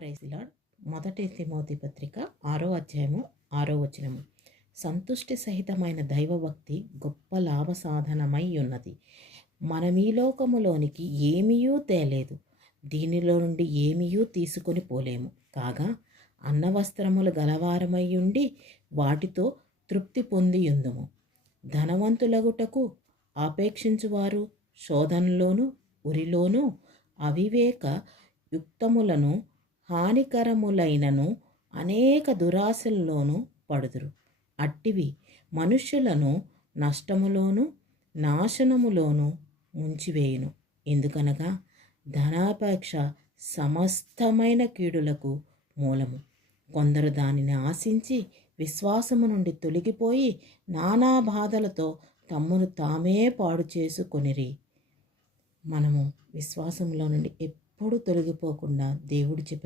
Praise lord. మొదటి Timothy పత్రిక 6వ అధ్యాయము 6వ వచనము. సంతుష్టి సహితమైన దైవభక్తి గొప్ప లాభ సాధనమై ఉన్నది. మనమీ లోకములోనికి ఏమీయూ తేలేదు, దీనిలో నుండి ఏమీయూ తీసుకొని పోలేము. కాగా అన్నవస్త్రములు గలవారమై ఉండి వాటితో తృప్తి పొందియుందుము. ధనవంతులగుటకు ఆపేక్షించువారు శోధనలోను ఉరిలోను అవివేక యుక్తములను హానికరములైనను అనేక దురాశల్లోనూ పడుదురు. అట్టివి మనుష్యులను నష్టములోను నాశనములోను ముంచివేయును. ఎందుకనగా ధనాపేక్ష సమస్తమైన కీడులకు మూలము. కొందరు దానిని ఆశించి విశ్వాసము నుండి తొలగిపోయి నానా బాధలతో తమ్మును తామే పాడు చేసుకొనిరి. మనము విశ్వాసంలో నుండి ఎప్పుడు తొలగిపోకుండా దేవుడు చెప్పిన